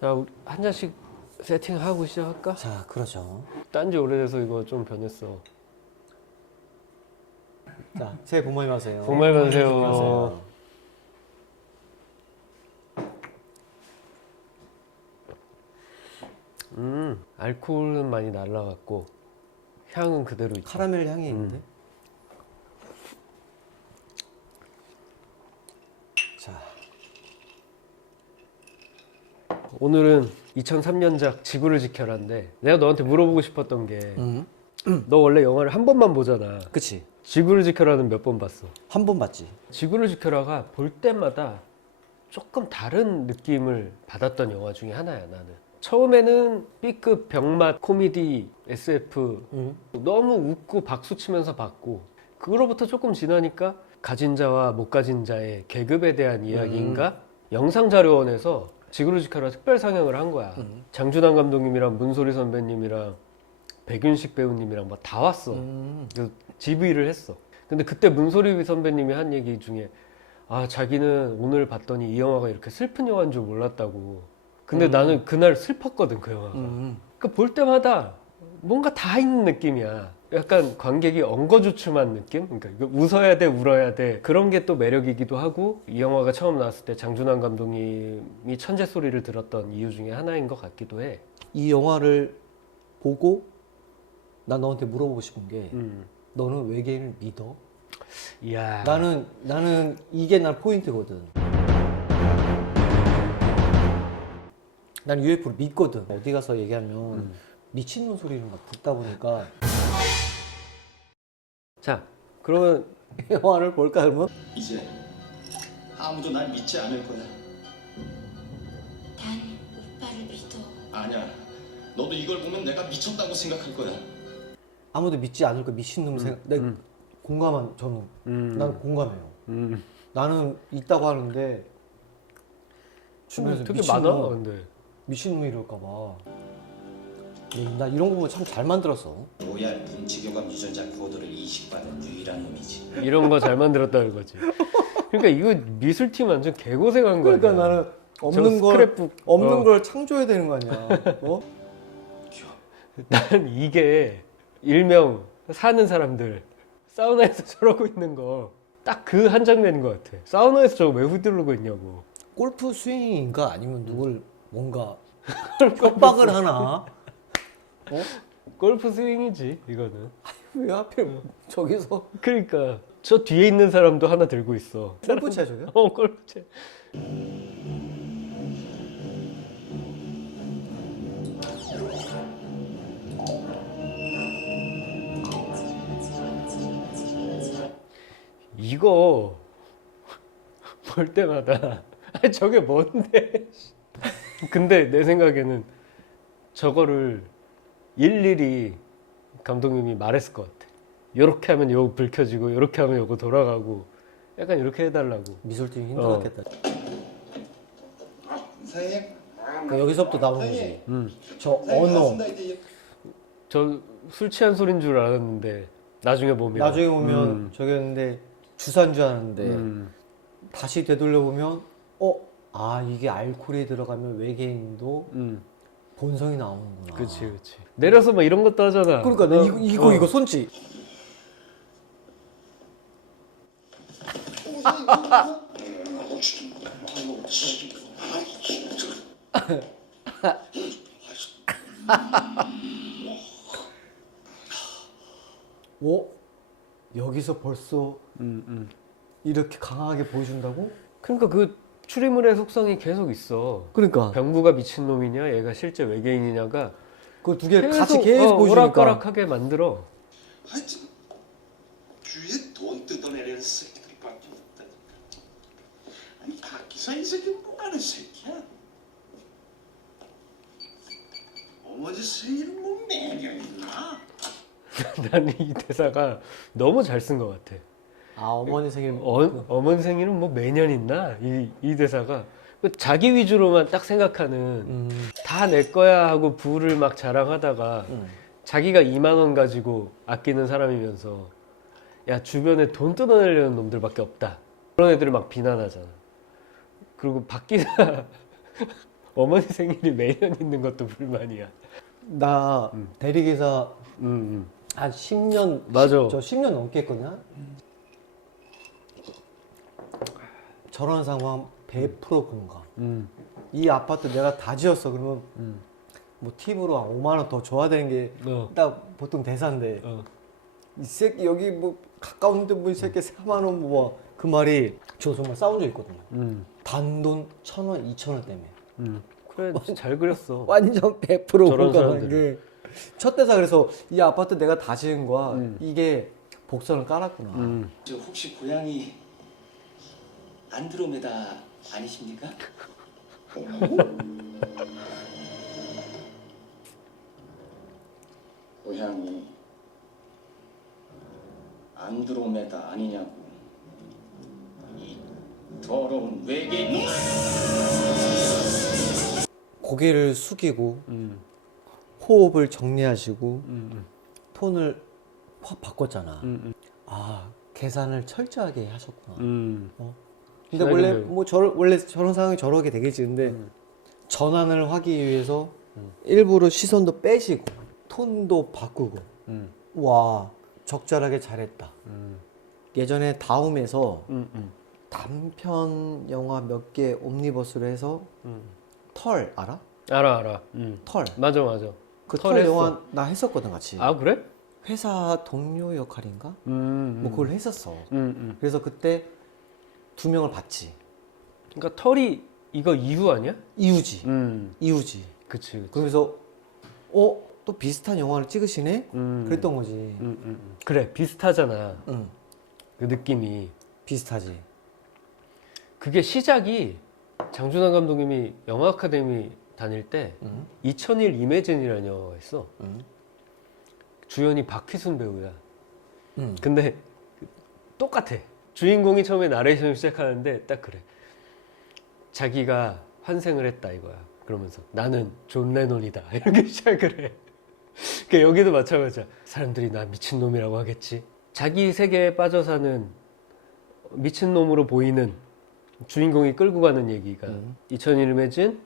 자, 우리 한 잔씩 세팅하고 시작할까? 자, 그러죠. 딴지 오래돼서 이거 좀 변했어. 자, 새해 복 많이 받으세요. 복 많이 받으세요. 받으세요. 알코올은 많이 날라갔고 향은 그대로 있죠. 카라멜 향이 있는데. 자, 오늘은 2003년작 지구를 지켜라인데 내가 너한테 물어보고 싶었던 게 너 원래 영화를 한 번만 보잖아. 그치. 지구를 지켜라는 몇 번 봤어? 한 번 봤지. 지구를 지켜라가 볼 때마다 조금 다른 느낌을 받았던 영화 중에 하나야. 나는 처음에는 B급 병맛 코미디 SF 너무 웃고 박수 치면서 봤고, 그로부터 조금 지나니까 가진 자와 못 가진 자의 계급에 대한 이야기인가 영상자료원에서 지구를 지켜라 특별 상영을 한 거야. 장준환 감독님이랑 문소리 선배님이랑 백윤식 배우님이랑 막 다 왔어. 그래서 GV를 했어. 근데 그때 문소리 선배님이 한 얘기 중에 자기는 오늘 봤더니 이 영화가 이렇게 슬픈 영화인 줄 몰랐다고. 근데 나는 그날 슬펐거든, 그 영화가. 그러니까 볼 때마다 뭔가 다 있는 느낌이야. 약간 관객이 엉거주춤한 느낌? 그러니까 이거 웃어야 돼, 울어야 돼. 그런 게 또 매력이기도 하고, 이 영화가 처음 나왔을 때 장준환 감독님이 천재 소리를 들었던 이유 중에 하나인 것 같기도 해. 이 영화를 보고 난 너한테 물어보고 싶은 게 너는 외계인을 믿어? 이야. 나는 이게 난 포인트거든. 난 UFO를 믿거든. 어디 가서 얘기하면 미친놈 소리를 막 듣다 보니까 자, 그러면 영화를 볼까 그러면? 이제 아무도 날 믿지 않을 거야. 난 오빠를 믿어. 아니야. 너도 이걸 보면 내가 미쳤다고 생각할 거야. 아무도 믿지 않을 거 미친놈 생각. 내 공감한 저는 난 공감해요. 나는 있다고 하는데 주변에서 되게 많아, 근데. 미친놈이 이럴까 봐. 나 이런 거 보면 참 잘 만들었어. 로얄 분지교감 유전자 코드를 이식받은 유일한 놈이지. 이런 거 잘 만들었다는 거지. 그러니까 이거 미술팀 완전 개고생한 거야. 그러니까 나는 없는 걸 창조해야 되는 거 아니야. 어? 난 이게 일명 사는 사람들 사우나에서 저러고 있는 거 딱 그 한 장면인 것 같아. 사우나에서 저거 왜 휘두르고 있냐고. 골프 스윙인가 아니면 누굴 뭔가 협박을 하나? 어? 골프 스윙이지 이거는. 왜 하필 저기서 그러니까 저 뒤에 있는 사람도 하나 들고 있어. 골프 쳐 저게? 골프채. 이거 볼 때마다 저게 뭔데? 근데 내 생각에는 저거를 일일이 감독님이 말했을 것 같아. 요렇게 하면 요거 불 켜지고 요렇게 하면 요거 돌아가고 약간 이렇게 해달라고. 미술팀이 힘들었겠다. 선생님. 그러니까 여기서부터 나오는 거지. 저 선생님, 언어. 반갑습니다. 이제 저 술 취한 소린 줄 알았는데 나중에 보면 저기였는데 주사인 줄 알았는데 다시 되돌려 보면 이게 알코올이 들어가면 외계인도 본성이 나오는구나. 그치. 내려서 막 이런 것도 하잖아. 그러니까 나 이거 손짓. 여기서 벌써 이렇게 강하게 보여준다고? 그러니까 그 추리물의 속성이 계속 있어. 그러니까 병부가 미친놈이냐 얘가 실제 외계인이냐가 그 두 개를 같이 계속 보여주니까 오락가락하게 만들어. 하여튼 주위에 돈 뜯어내려는 새끼들밖에 없다니까. 아니 박기사 이 새끼 뭐 하는 새끼야? 어머니 생일은 뭐 매년 있나? 나는 이 대사가 너무 잘 쓴 것 같아. 어머니 생일 어머니 생일은 뭐 매년 있나? 이 대사가 자기 위주로만 딱 생각하는 다 내 거야 하고 부를 막 자랑하다가 자기가 2만 원 가지고 아끼는 사람이면서 야 주변에 돈 뜯어내려는 놈들밖에 없다. 그런 애들을 막 비난하잖아. 그리고 박기사 어머니 생일이 매년 있는 것도 불만이야. 나 대리기사 한 10년 맞아. 저 10년 넘게 했거든요. 저런 상황 100% 공감. 이 아파트 내가 다 지었어. 그러면 뭐 팁으로 한 5만 원 더 줘야 되는 게 딱 보통 대사인데 이 새끼 여기 뭐 가까운데 뭐 이 새끼 4만 원 뭐 그 말이 저 정말 싸운 적 있거든요. 단돈 1,000원, 2,000원 때문에. 그래 잘 그렸어. 완전 100% 저런 공감한 사람들은. 게 첫 대사 그래서 이 아파트 내가 다 지은 거야. 이게 복선을 깔았구나. 저 혹시 고향이 안드로메다 아니십니까? 고향이 안드로메다 아니냐고 이 더러운 외계인. 고개를 숙이고 호흡을 정리하시고 톤을 확 바꿨잖아. 아 계산을 철저하게 하셨구나. 근데 원래 뭐 원래 저런 상황이 저러게 되겠지. 근데 전환을 하기 위해서 일부러 시선도 빼시고 톤도 바꾸고 와 적절하게 잘했다. 예전에 다음에서 단편 영화 몇 개 옴니버스로 해서 털 알아? 알아. 털. 맞아. 그 털 털 했어. 영화 나 했었거든 같이. 아 그래? 회사 동료 역할인가? 뭐 그걸 했었어. 그래서 그때 2명을 봤지. 그러니까 털이 이거 이후 아니야? 이유지. 이유지. 그치. 그러면서 또 비슷한 영화를 찍으시네? 그랬던 거지. 그래 비슷하잖아. 응. 그 느낌이. 비슷하지. 그게 시작이 장준환 감독님이 영화 아카데미 다닐 때 2001 이매진이라는 영화가 있어. 주연이 박희순 배우야. 근데 똑같아. 주인공이 처음에 나레이션을 시작하는데 딱 그래. 자기가 환생을 했다 이거야. 그러면서 나는 존 레논이다 이렇게 시작을 해. 그러니까 여기도 마찬가지야. 사람들이 나 미친놈이라고 하겠지. 자기 세계에 빠져 사는 미친놈으로 보이는 주인공이 끌고 가는 얘기가 2001 이매진,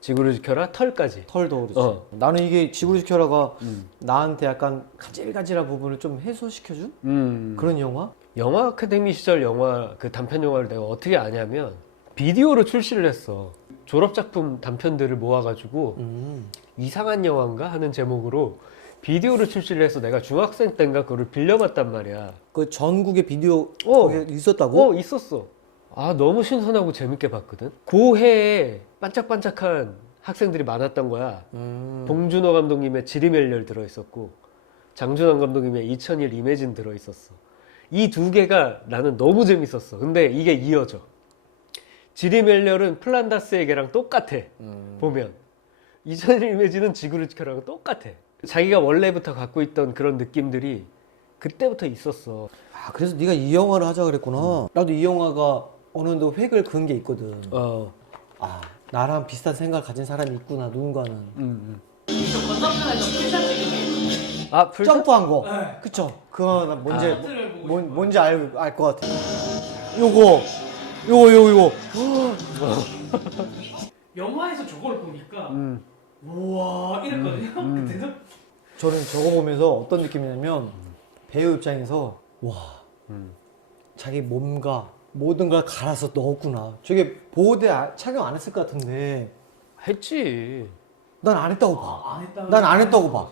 지구를 지켜라, 털까지. 털도 그렇지. 나는 이게 지구를 지켜라가 나한테 약간 가질가질한 부분을 좀 해소시켜준 그런 영화? 영화 아카데미 시절 영화 그 단편 영화를 내가 어떻게 아냐면 비디오로 출시를 했어. 졸업작품 단편들을 모아가지고 이상한 영화인가 하는 제목으로 비디오로 출시를 해서 내가 중학생 때인가 그거를 빌려봤단 말이야. 그 전국에 비디오 거기에 있었다고? 있었어. 아 너무 신선하고 재밌게 봤거든. 그 해에 반짝반짝한 학생들이 많았던 거야. 봉준호 감독님의 지리멜렬 들어있었고 장준환 감독님의 2001 이매진 들어있었어. 이 두 개가 나는 너무 재밌었어. 근데 이게 이어져. 지리멜렬은 플란다스의 개랑 똑같아. 보면 2001 이매진은 지구를 지켜라랑 똑같아. 자기가 원래부터 갖고 있던 그런 느낌들이 그때부터 있었어. 아 그래서 네가 이 영화를 하자 그랬구나. 나도 이 영화가 어느 정도 획을 그은 게 있거든. 아 나랑 비슷한 생각을 가진 사람이 있구나 누군가는. 저 건너편에서 풀샷 찍은 아 풀 점프한 거. 네. 그쵸. 그거 나 뭔지 하트를 보고 싶어요. 뭔지 알 것 같아. 요거. 영화에서 저걸 보니까 우와 이랬거든요. 그때는 저는 저거 보면서 어떤 느낌이냐면 배우 입장에서 와 자기 몸과 모든 걸 갈아서 넣었구나. 저게 보호대 착용 안 했을 것 같은데 했지. 난 안 했다고 봐. 안 했다. 난 안 했다고 봐.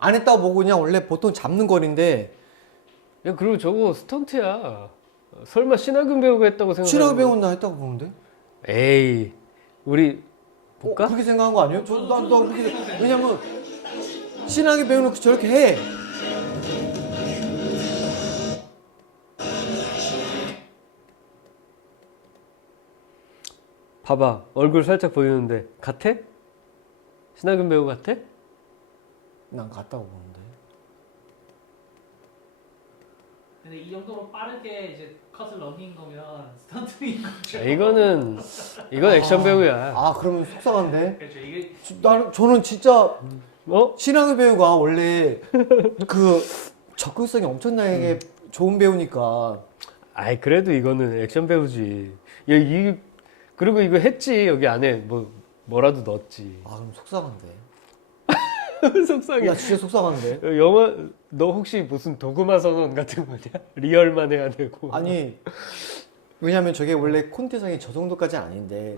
안 했다고 보고 그냥 원래 보통 잡는 거리인데 야 그리고 저거 스턴트야. 설마 신하균 배우가 했다고 생각하는 신하균 배우는 나 했다고 보는데? 에이 우리 볼까? 그렇게 생각한 거 아니에요? 난 저도 그렇게 그렇게 생각해요. 왜냐면 신하균 배우는 저렇게 해. 봐봐 얼굴 살짝 보이는데 같아? 신하균 배우 같아? 난 같다고 보는데. 근데 이 정도로 빠르게 이제 컷을 넘긴 거면 스턴트인 거죠. 이건 액션 배우야. 아 그러면 속상한데? 그렇죠. 이게 저는 진짜 어? 신하균 배우가 원래 그 접근성이 엄청나게 좋은 배우니까. 아이 그래도 이거는 액션 배우지. 야, 이 그리고 이거 했지. 여기 안에 뭐라도 넣었지. 아 그럼 속상한데. 속상해. 야 진짜 속상한데. 영화 너 혹시 무슨 도그마 선언 같은 거냐? 리얼만 해야 되고. 아니 왜냐면 저게 원래 콘티성이 저 정도까지 아닌데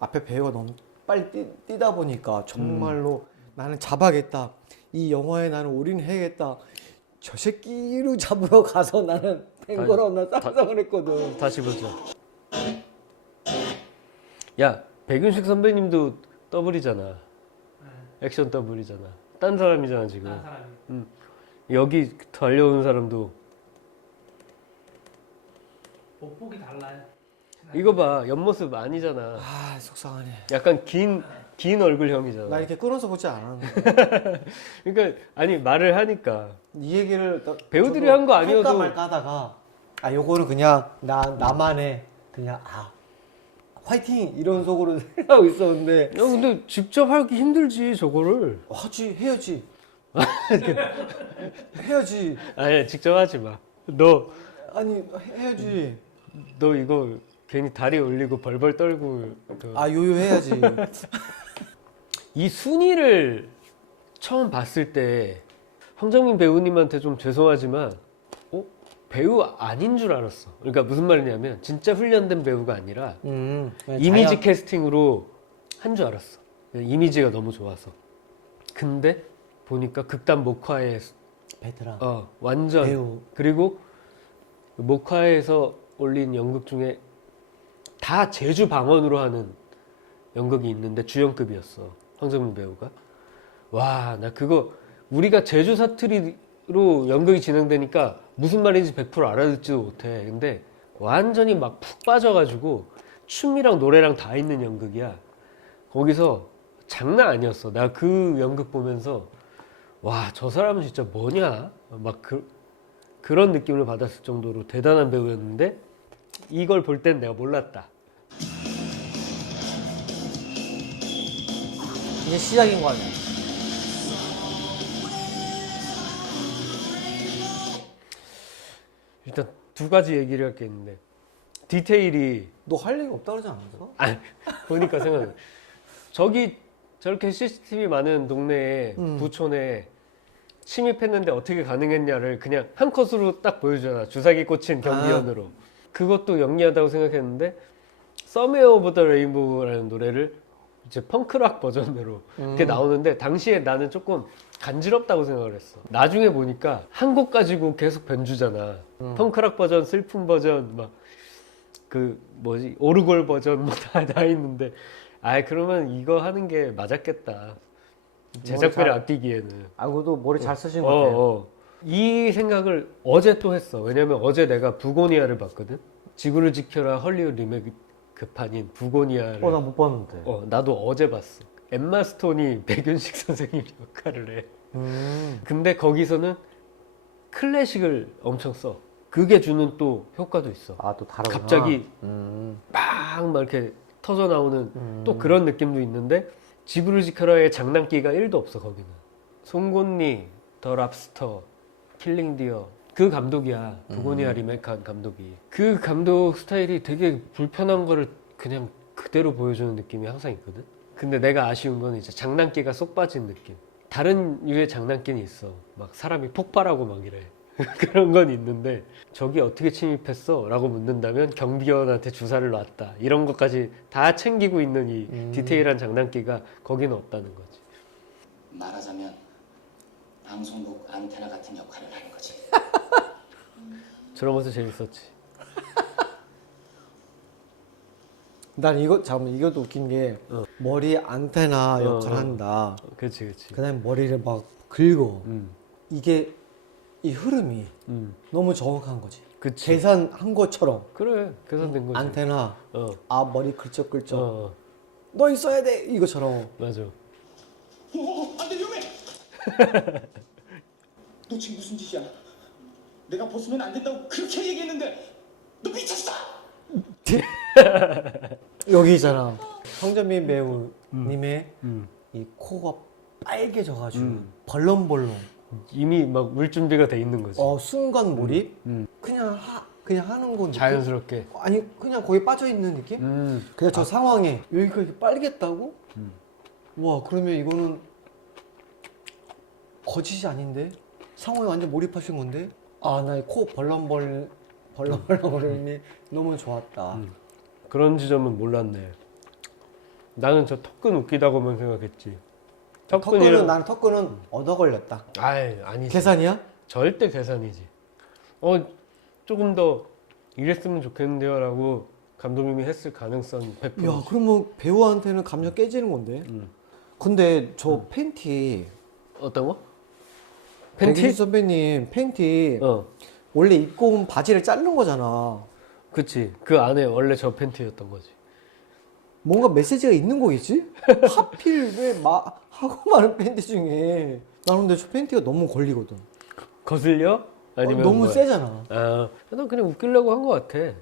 앞에 배우가 너무 빨리 뛰다 보니까 정말로 나는 잡아야겠다. 이 영화에 나는 올인해야겠다. 저 새끼를 잡으러 가서 나는 된 거라고 나 상상을 했거든. 다시 보자. 야, 백윤식 선배님도 더블이잖아. 액션 더블이잖아. 딴 사람이잖아 지금. 다른 사람이. 여기 달려오는 사람도 목복이 달라요. 이거 봐, 옆모습 아니잖아. 아 속상하네. 약간 긴 얼굴형이잖아. 나 이렇게 끊어서 보지 않았는데. 그러니까 아니 말을 하니까 이 얘기를 배우들이 저도 한 거 아니어도- 할까 말까 하다가 아 요거는 그냥 나만의 그냥 화이팅 이런 속으로 생각하고 있었는데 야, 근데 직접 하기 힘들지 저거를. 하지 해야지. 해야지. 아니 직접 하지 마. 너 아니 해야지. 이거 괜히 다리 올리고 벌벌 떨고 요요 해야지. 이 순위를 처음 봤을 때 황정민 배우님한테 좀 죄송하지만 배우 아닌 줄 알았어. 그러니까 무슨 말이냐면 진짜 훈련된 배우가 아니라 이미지 캐스팅으로 한 줄 알았어. 이미지가 너무 좋아서. 근데 보니까 극단 목화의 베테랑 완전 배우. 그리고 목화에서 올린 연극 중에 다 제주 방언으로 하는 연극이 있는데 주연급이었어. 황정민 배우가. 와, 나 그거 우리가 제주 사투리로 연극이 진행되니까 무슨 말인지 100% 알아듣지도 못해. 근데 완전히 막 푹 빠져가지고 춤이랑 노래랑 다 있는 연극이야. 거기서 장난 아니었어. 나 그 연극 보면서 와, 저 사람은 진짜 뭐냐? 막 그런 느낌을 받았을 정도로 대단한 배우였는데 이걸 볼 땐 내가 몰랐다. 이제 시작인 거 아니야? 일단 두 가지 얘기를 할 게 있는데 디테일이 너 할 얘기 없다 그러지 않았어? 아니, 보니까 생각나. 저렇게 CCTV 많은 동네에 부촌에 침입했는데 어떻게 가능했냐를 그냥 한 컷으로 딱 보여주잖아. 주사기 꽂힌 경비원으로. 그것도 영리하다고 생각했는데 Somewhere Over the Rainbow라는 노래를 이제 펑크락 버전으로 이렇게 나오는데 당시에 나는 조금 간지럽다고 생각을 했어. 나중에 보니까 한 곡 가지고 계속 변주잖아. 펑크락 버전, 슬픈 버전, 막 오르골 버전 뭐 다 있는데 그러면 이거 하는 게 맞았겠다. 제작비를 아끼기에는. 그것도 머리 잘 쓰신 것 같아요. 이 생각을 어제 또 했어. 왜냐면 어제 내가 부고니아를 봤거든. 지구를 지켜라 헐리우드 리메이크판인 부고니아를. 나 못 봤는데. 나도 어제 봤어. 엠마 스톤이 백윤식 선생님 역할을 해. 근데 거기서는 클래식을 엄청 써. 그게 주는 또 효과도 있어. 또 다르구나. 갑자기 막 이렇게 터져 나오는 또 그런 느낌도 있는데 지구를 지켜라의 장난기가 1도 없어. 거기는 송곳니, 더 랍스터, 킬링 디어 그 감독이야. 부고니아 리메이크한 감독이. 그 감독 스타일이 되게 불편한 거를 그냥 그대로 보여주는 느낌이 항상 있거든. 근데 내가 아쉬운 건 이제 장난기가 쏙 빠진 느낌. 다른 유의 장난기는 있어. 막 사람이 폭발하고 막 이래. 그런 건 있는데 저기 어떻게 침입했어? 라고 묻는다면 경비원한테 주사를 놨다. 이런 것까지 다 챙기고 있는 이 디테일한 장난기가 거기는 없다는 거지. 말하자면 방송국 안테나 같은 역할을 하는 거지. 저런 것도 재밌었지. 난 이것도 웃긴 게 머리 안테나 역할 한다. 그렇지. 그다음에 머리를 막 긁어. 음. 이게 이 흐름이 너무 정확한 거지. 그치. 계산한 것처럼. 그래. 계산된 거지. 안테나. 머리 긁적긁적. 너 있어야 돼 이것처럼. 맞아. 안돼 위험해. 너 지금 무슨 짓이야? 내가 벗으면 안 된다고 그렇게 얘기했는데 너 미쳤어? 여기 있잖아. 황정민 배우님의 이 코가 빨개져가지고 벌렁벌렁. 이미 막 울 준비가 돼 있는 거지. 순간 몰입. 그냥 하는 건 자연스럽게. 아니 그냥 거기 빠져 있는 느낌? 그냥 저 상황에 여기가 이렇게 빨겠다고? 와 그러면 이거는 거짓이 아닌데 상황에 완전 몰입하신 건데 아 나 코 벌렁벌렁거리니 너무 좋았다. 그런 지점은 몰랐네. 나는 저 턱근 웃기다고만 생각했지. 나는 턱근은 얻어 걸렸다. 아이, 아니지. 계산이야? 절대 계산이지. 조금 더 이랬으면 좋겠는데요 라고 감독님이 했을 가능성 100%. 야 그러면 배우한테는 감정 깨지는 건데. 근데 저 팬티 어떤 거? 팬티 팬티? 선배님 팬티 어, 원래 입고 온 바지를 자른 거잖아. 그치. 그 안에 원래 저 팬티였던 거지. 뭔가 메시지가 있는 거겠지? 하필 왜 하고 많은 팬티 중에 나는 근데 저 팬티가 너무 걸리거든. 거슬려? 아니면 너무 뭐야? 세잖아. 아, 난 그냥 웃기려고 한 것 같아.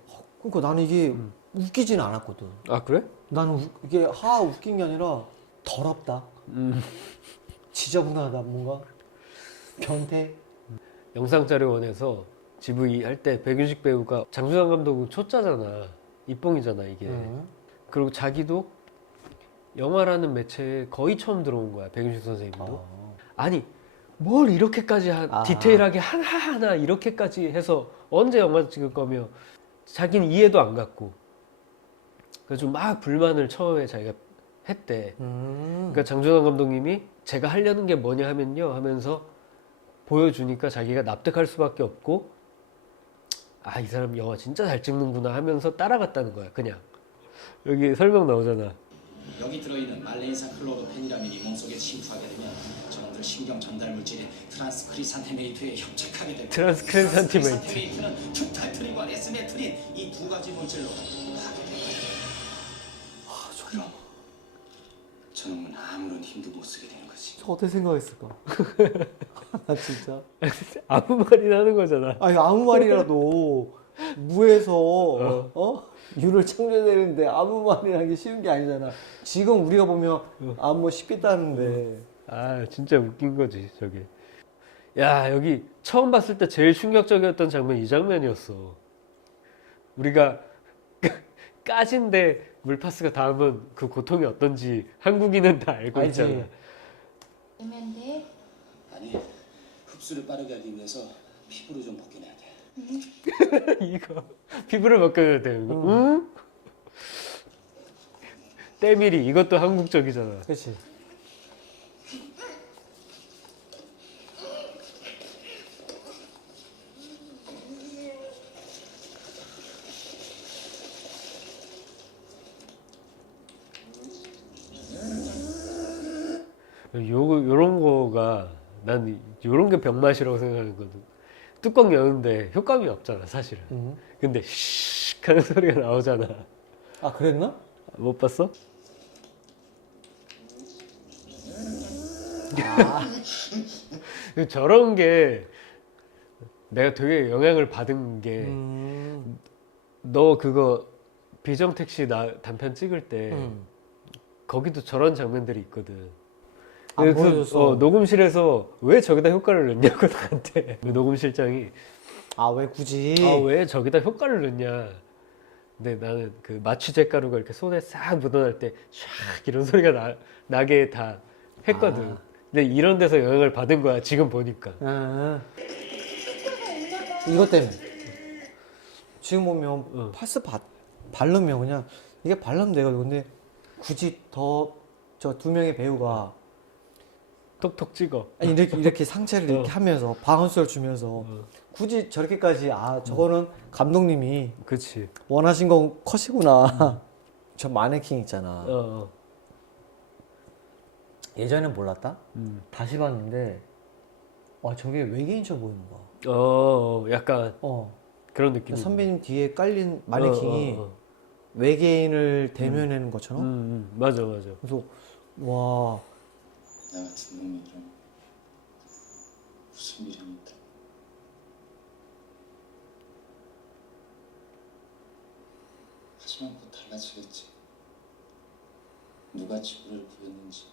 그러니까 나는 이게 웃기진 않았거든. 아, 그래? 나는 이게 웃긴 게 아니라 더럽다. 지저분하다 뭔가 변태. 영상자료원에서 GV 할 때 백윤식 배우가 장준환 감독은 초짜잖아. 입봉이잖아 이게. 그리고 자기도 영화라는 매체에 거의 처음 들어온 거야. 백윤식 선생님도. 아니 뭘 이렇게까지 디테일하게 하나하나 이렇게까지 해서 언제 영화 찍을 거며 자기는 이해도 안 갔고 그래서 좀 막 불만을 처음에 자기가 했대. 그러니까 장준환 감독님이 제가 하려는 게 뭐냐 하면요 하면서 보여주니까 자기가 납득할 수밖에 없고 아, 이 사람 영화 진짜 잘 찍는구나 하면서 따라갔다는 거야. 그냥 여기 설명 나오잖아. 여기 들어있는 말레이사 클로로펜이라민이 몸속에 침투하게 되면 저놈들 신경 전달 물질인 트란스크리산테메이트에 협착하게 되고 트란스크리산테메이트. 는 큐탈트린과 레스메트린 이 두 가지 물질로 파괴됩니다. 그럼 저놈은 아무런 힘도 못 쓰게 되는 거지. 저 어떻게 생각했을까? 나 진짜. 아무 말이나 하는 거잖아. 아니 아무 말이라도 무에서 유를 창조되는데 아무 말이나 하기 쉬운 게 아니잖아. 지금 우리가 보면 뭐 쉽겠다는데. 아, 진짜 웃긴 거지 저게. 야, 여기 처음 봤을 때 제일 충격적이었던 장면 이 장면이었어. 우리가 까진데 물파스가 닿으면 그 고통이 어떤지 한국인은 다 알고 알지. 있잖아. 되면 돼. 아니 흡수를 빠르게 하기 위해서 피부를 좀 벗겨내야 돼. 이거 피부를 벗겨야 되는 거. 응? 때밀이 이것도 한국적이잖아. 그렇지. 요런 거가 난 요런 게 병맛이라고 생각하거든. 뚜껑 여는데 효과음이 없잖아 사실은. 근데 씩 하는 소리가 나오잖아. 아 그랬나? 못 봤어? 저런 게 내가 되게 영향을 받은 게 너 그거 비정택시 단편 찍을 때 거기도 저런 장면들이 있거든. 안 그래서 보여줬어. 녹음실에서 왜 저기다 효과를 넣냐고 나한테 그 녹음실장이 왜 굳이? 왜 저기다 효과를 넣냐. 근데 나는 그 마취제 가루가 이렇게 손에 싹 묻어날 때 샥 이런 소리가 나게 다 했거든. 근데 이런 데서 영향을 받은 거야 지금 보니까. 이것 때문에. 지금 보면 파스 바르면 그냥 이게 바르면 돼가지고 근데 굳이 더 저 두 명의 배우가 톡톡 찍어. 아니, 이렇게 상체를 이렇게 하면서 방언수를 주면서 굳이 저렇게까지 저거는 감독님이 그치. 원하신 건 컷이구나. 저 마네킹 있잖아. 예전엔 몰랐다. 다시 봤는데 와 저게 외계인처럼 보이는 거야. 약간 그런 느낌. 선배님 뒤에 깔린 마네킹이 외계인을 대면하는 것처럼. 맞아. 그래서 와. 나 같은 놈이랑 무슨 일입니까? 하지만 곧 달라지겠지. 누가 지구를 구했는지,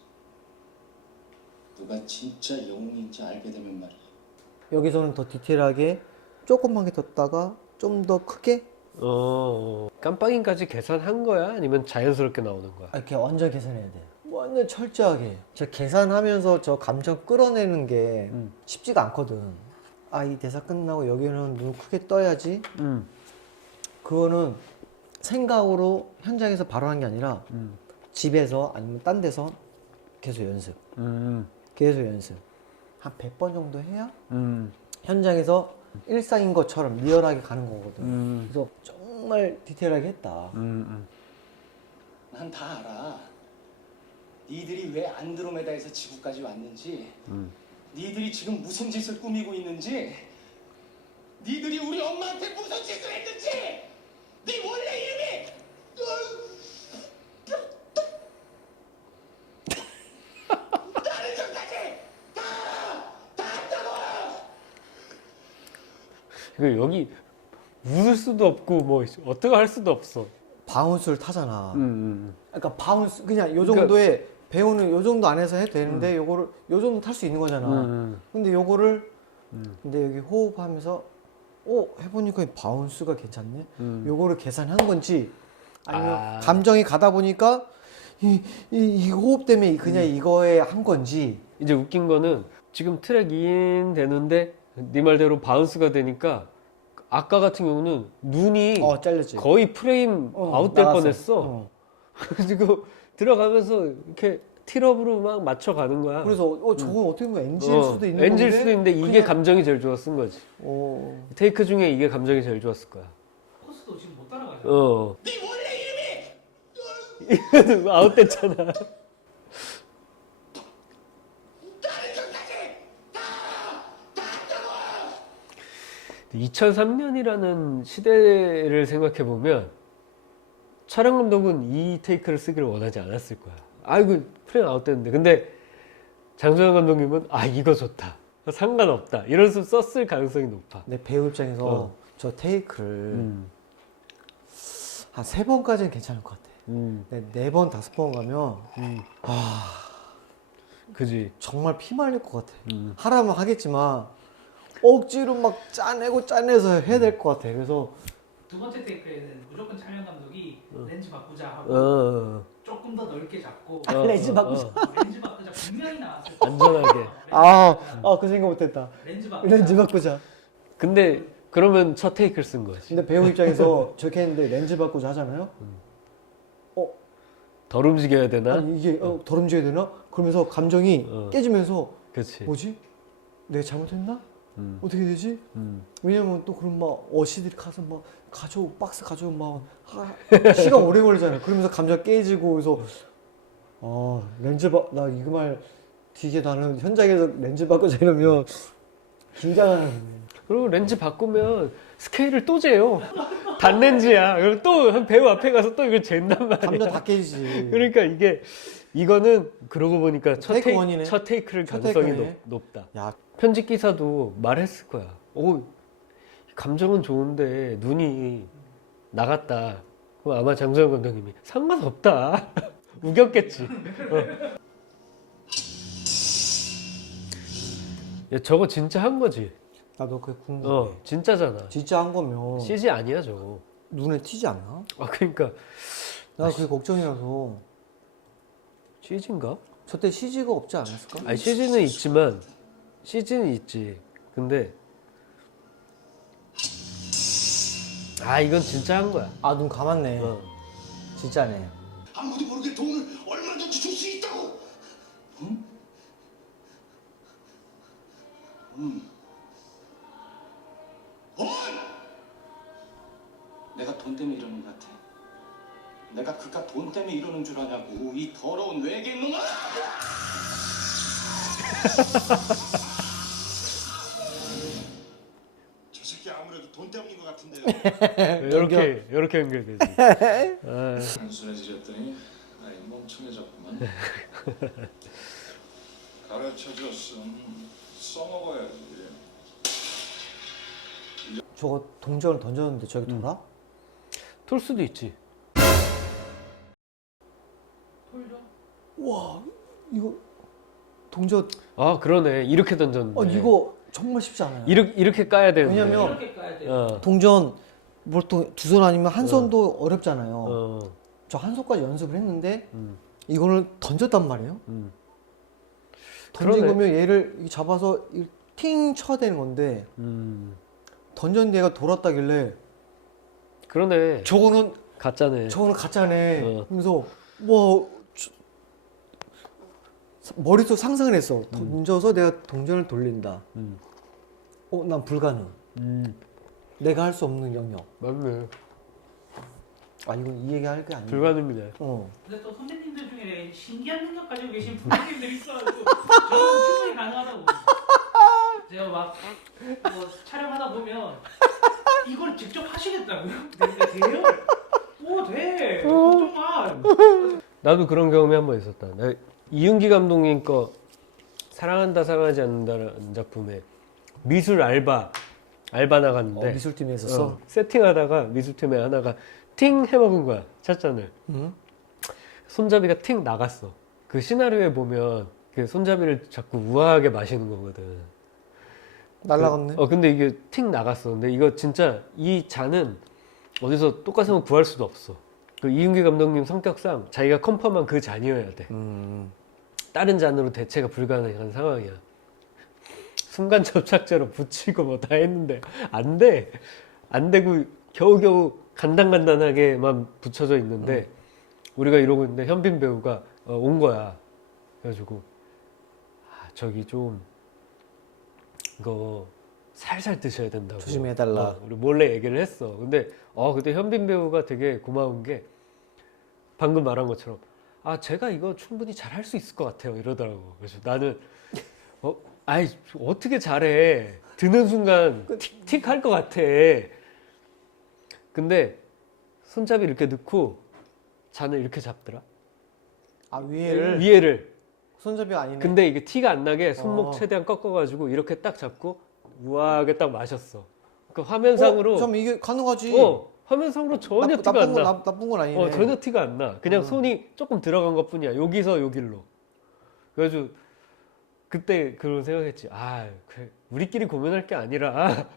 누가 진짜 영웅인지 알게 되면 말이야. 여기서는 더 디테일하게 조금만 더 떴다가 좀 더 크게 깜빡이까지 계산한 거야? 아니면 자연스럽게 나오는 거야? 이렇게 완전 계산해야 돼. 완전 철저하게. 저 계산하면서 저 감정 끌어내는 게 쉽지가 않거든. 아, 이 대사 끝나고 여기는 눈 크게 떠야지. 그거는 생각으로 현장에서 바로 한 게 아니라 집에서 아니면 딴 데서 계속 연습. 계속 연습. 한 100번 정도 해야 현장에서 일상인 것처럼 리얼하게 가는 거거든. 그래서 정말 디테일하게 했다. 난 다 알아. 니들이 왜 안드로메다에서 지구까지 왔는지, 니들이 지금 무슨 짓을 꾸미고 있는지, 니들이 우리 엄마한테 무슨 짓을 했는지, 네 원래 이름이 나는 전까지 다 안다고. 그 여기 웃을 수도 없고 뭐 어떻게 할 수도 없어. 바운스를 타잖아. 음. 그러니까 바운스 그냥 요 정도의 배우는 요 정도 안에서 해도 되는데 요거를 요 정도 탈 수 있는 거잖아. 근데 요거를 근데 여기 호흡하면서 해보니까 이 바운스가 괜찮네. 요거를 계산한 건지 아니면 감정이 가다 보니까 이 호흡 때문에 그냥 이거에 한 건지. 이제 웃긴 거는 지금 트랙 2인 되는데 네 말대로 바운스가 되니까 아까 같은 경우는 눈이 잘렸지. 거의 프레임 아웃될 나갔어. 뻔했어. 그래가지고 들어가면서 이렇게 틸업으로 막 맞춰가는 거야. 그래서 저건 어떻게 보면 NG일 수도 있는 건데. NG일 수도 있는데 이게 감정이 제일 좋았은 거지. 테이크 중에 이게 감정이 제일 좋았을 거야. 코스도 지금 못 따라가죠. 네 원래 이름이 이거는 아웃됐잖아. 나는 전까지 다 안다고. 2003년이라는 시대를 생각해 보면 촬영 감독은 이 테이크를 쓰기를 원하지 않았을 거야. 아이고 프레임 아웃됐는데. 근데 장소영 감독님은 이거 좋다. 상관없다. 이런 식으로 썼을 가능성이 높아. 내 배우 입장에서 저 테이크를 한 3번까지는 괜찮을 것 같아. 4번, 5번 가면 그지. 정말 피 말릴 것 같아. 하라면 하겠지만 억지로 막 짜내서 해야 될 것 같아. 그래서 두 번째 테이크에는 무조건 촬영 감독이 렌즈 바꾸자 하고 조금 더 넓게 잡고 렌즈 바꾸자. 렌즈 바꾸자 분명히 나왔어요. 안전하게. 그 생각 못했다. 렌즈 바꾸자. 렌즈 바꾸자. 근데 그러면 첫 테이크를 쓴 거지. 근데 배우 입장에서 저렇게 했는데 렌즈 바꾸자 하잖아요. 덜 움직여야 되나? 아니 이게 덜 움직여야 되나? 그러면서 감정이 깨지면서 그렇지. 뭐지? 내가 잘못했나? 어떻게 되지? 왜냐면 또 그런 막 어시들이 가서 막 박스 가져오 막 시간 오래 걸리잖아요. 그러면서 감정 깨지고 그래서 나 이거 말 되게 나는 현장에서 렌즈 바꾸자 이러면 긴장하는. 그리고 렌즈 바꾸면 스케일을 또 재요. 단렌즈야. 그럼 또 한 배우 앞에 가서 또 이걸 잰단 말이야. 감정 다 깨지지. 그러니까 이거는 그러고 보니까 테이크 원이네. 첫 테이크를 첫 가능성이 테이크네. 높다. 야, 편집 기사도 말했을 거야. 감정은 좋은데 눈이 나갔다. 그럼 아마 장소영 감독님이 상관없다. 우겼겠지. 야, 저거 진짜 한 거지. 나도 그게 궁금해. 진짜잖아. 진짜 한 거면 CG 아니야 저거. 눈에 튀지 않나? 그러니까 나 그게 걱정이라서. CG인가? 저때 CG가 없지 않았을까? 아니 CG는 있지만 CG는 있지. 근데 이건 진짜 한 거야. 눈 감았네. 진짜네. 아무도 모르게 돈을 얼마든지 줄 수 있다고. 내가 돈 때문에 이러는 것 같아. 내가 그깟 돈 때문에 이러는 줄 아냐고, 이 더러운 외계인 놈아! 저 새끼 아무래도 돈 때문인 것 같은데요. 이렇게 연결되지. 단순해지렸더니 멍청해졌구만. 가르쳐줬음 써먹어야지. 저거 동전을 던졌는데 저기 돌아? 돌 수도 있지. 톨죠? 와, 이거 동전. 그러네. 이렇게 던졌는데. 이거 정말 쉽지 않아요. 이렇게 까야 되는데. 왜냐면 이렇게 까야 돼요. 동전 보통 두 손 아니면 한 손도 어렵잖아요. 어. 저 한 손까지 연습을 했는데 이거를 던졌단 말이에요. 던진 그러네. 거면 얘를 잡아서 팅 쳐야 되는 건데 던졌는데 얘가 돌았다길래 그러네. 저거는 가짜네. 가짜네. 어. 그래서 뭐 머릿속 상상을 했어. 던져서 내가 동전을 돌린다. 난 불가능. 내가 할 수 없는 영역. 맞네. 이건 이 얘기 할 게 아니야. 불가능이네. 근데 또 선배님들 중에 신기한 능력 가지고 계신 선배님들 있어가지고 저는 충분히 가능하다고. 제가 막 뭐 촬영하다 보면 이걸 직접 하시겠다고요? 돼요? 오 돼. 걱정 마. 나도 그런 경험이 한 번 있었다. 나 이윤기 감독님 거 사랑한다 사랑하지 않는다라는 작품에 미술 알바 나갔는데 미술팀에 있었어. 세팅하다가 미술팀에 하나가 팅 해먹은 거야 찻잔을. 손잡이가 팅 나갔어. 그 시나리오에 보면 그 손잡이를 자꾸 우아하게 마시는 거거든. 날라갔네. 근데 이게 팅 나갔어. 근데 이거 진짜 이 잔은 어디서 똑같은 거 구할 수도 없어. 그 이윤기 감독님 성격상 자기가 컨펌한 그 잔이어야 돼. 다른 잔으로 대체가 불가능한 상황이야. 순간 접착제로 붙이고 뭐 다 했는데 안 돼. 안 되고 겨우겨우 간단하게만 붙여져 있는데 우리가 이러고 있는데 현빈 배우가 온 거야. 그래가지고 저기 좀 이거 살살 드셔야 된다고 조심해달라. 우리 몰래 얘기를 했어. 근데 그때 현빈 배우가 되게 고마운 게 방금 말한 것처럼 제가 이거 충분히 잘 할 수 있을 것 같아요 이러더라고. 그래서 나는 어떻게 잘해. 드는 순간 틱틱 할 것 같아. 근데 손잡이 이렇게 넣고 잔을 이렇게 잡더라. 위에를. 손잡이가 아니네. 근데 이게 티가 안 나게 손목 최대한 꺾어가지고 이렇게 딱 잡고 우아하게 딱 마셨어. 그 화면상으로. 좀 이게 가능하지. 화면상으로 전혀 티가 안 나. 나쁜 건 아니네. 전혀 티가 안 나. 그냥 손이 조금 들어간 것 뿐이야. 여기서 여길로. 그래가지고 그때 그런 생각했지. 그래. 우리끼리 고민할 게 아니라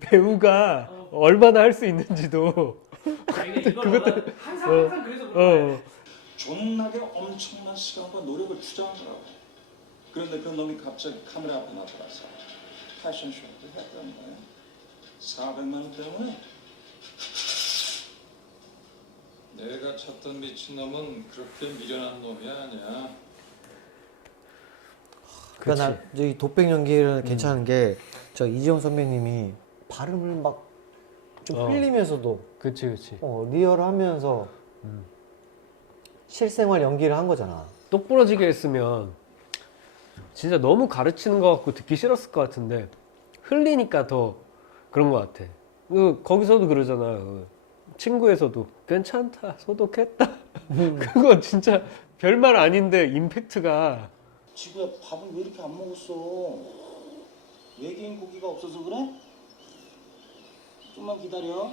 배우가 얼마나 할 수 있는지도. 그것도 항상 그래서 그런 거예요. 존나게 엄청난 시간과 노력을 투자한 거라고. 그런데 그 놈이 갑자기 카메라 앞에 나타나서 패션쇼를 했다는 거야. 400만 원 때문에. 내가 찾던 미친놈은 그렇게 미련한 놈이 아니야. 그러니까 나 저기 도백 연기를 괜찮은 게 저 이지영 선배님이 발음을 막 좀 흘리면서도 그치. 리얼하면서 실생활 연기를 한 거잖아. 똑부러지게 했으면 진짜 너무 가르치는 것 같고 듣기 싫었을 것 같은데 흘리니까 더 그런 것 같아. 거기서도 그러잖아. 친구에서도 괜찮다, 소독했다. 그거 진짜 별말 아닌데 임팩트가. 지구야 밥을 왜 이렇게 안 먹었어? 외계인 고기가 없어서 그래? 좀만 기다려.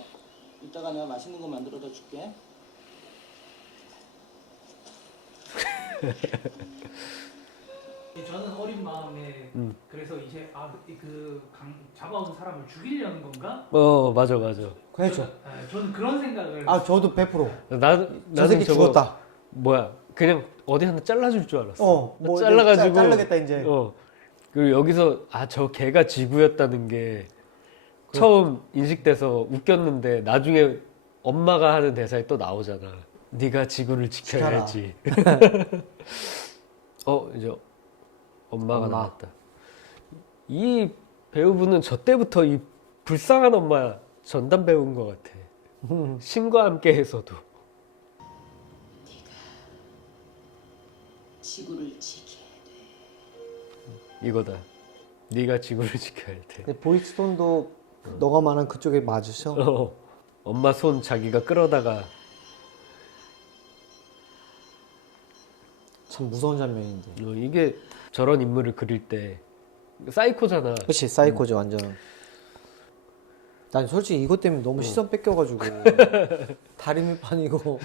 이따가 내가 맛있는 거 만들어다 줄게. 저는 어린 마음에 그래서 이제 잡아온 사람을 죽이려는 건가? 맞아. 그렇죠. 저는 그런 생각을. 저도 100%. 저 나는 새끼 저거 죽었다. 그냥 어디 하나 잘라줄 줄 알았어. 뭐 잘라가지고 잘라겠다 이제. 그리고 여기서 저 개가 지구였다는 게 처음 인식돼서 웃겼는데 나중에 엄마가 하는 대사에 또 나오잖아. 네가 지구를 지켜야지. 이제 엄마가 나왔다. 이 배우분은 저 때부터 이 불쌍한 엄마 전담 배우인 것 같아. 신과 함께해서도. 지구를 지켜야 돼. 이거다. 네가 지구를 지켜야 돼. 근데 보이스톤도 너가 말한 그쪽에 맞으셔? 엄마 손 자기가 끌어다가. 참 무서운 장면인데. 이게 저런 인물을 그릴 때 사이코잖아. 그렇지, 사이코죠 완전. 난 솔직히 이것 때문에 너무 시선 뺏겨가지고 다리 밑판이고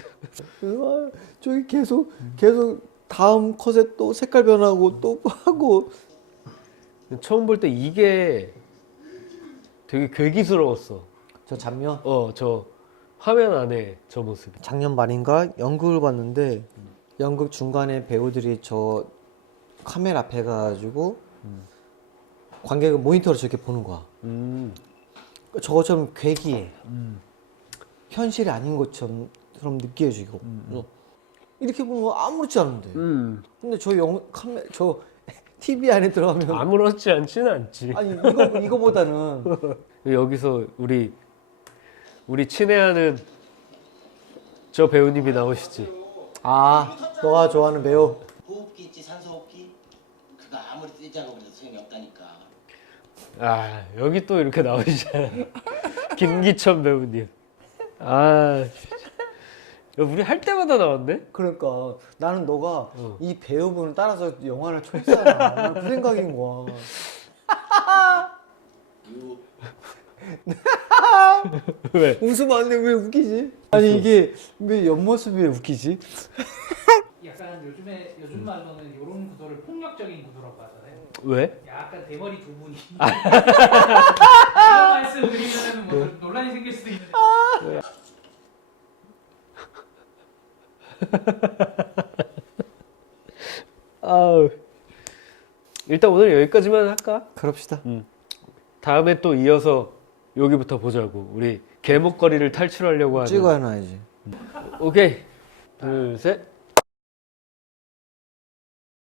저기 계속 다음 컷에 또 색깔 변하고 또 하고. 처음 볼 때 이게 되게 괴기스러웠어. 저 장면 저 화면 안에 저 모습. 작년 말인가 연극을 봤는데 연극 중간에 배우들이 저 카메라 앞에 가가지고 관객을 모니터로 저렇게 보는 거야. 저것처럼 괴기해. 현실이 아닌 것처럼 느껴지고. 그래서 이렇게 보면 아무렇지 않은데. 근데 저 TV 안에 들어가면 아무렇지 않지는 않지. 아니 이거보다는 여기서 우리 친애하는 저 배우님이 나오시지. 너가 좋아하는 배우. 호흡기 있지 산소호흡기? 그거 아무리 떼 작업을 해도 소용이 없다니까. 여기 또 이렇게 나오시잖아. 김기천 배우님. 우리 할 때마다 나왔네? 그러니까 나는 너가 이 배우분을 따라서 영화를 초대하잖아. 나는 그 생각인 거야. 왜? 웃으면 안 돼. 왜 웃기지? 아니 이게 왜 옆모습이 왜 웃기지? 약간 요즘 말로는 이런 구도를 폭력적인 구도라고 하잖아요. 왜? 약간 대머리 두 분이 이런 말씀 드리면 뭐 논란이 생길 수도 있는데. 일단 오늘 여기까지만 할까? 그럽시다. 다음에 또 이어서 여기부터 보자고. 우리 개목걸이를 탈출하려고 하는. 찍어놔야지. 오케이. 둘, 셋.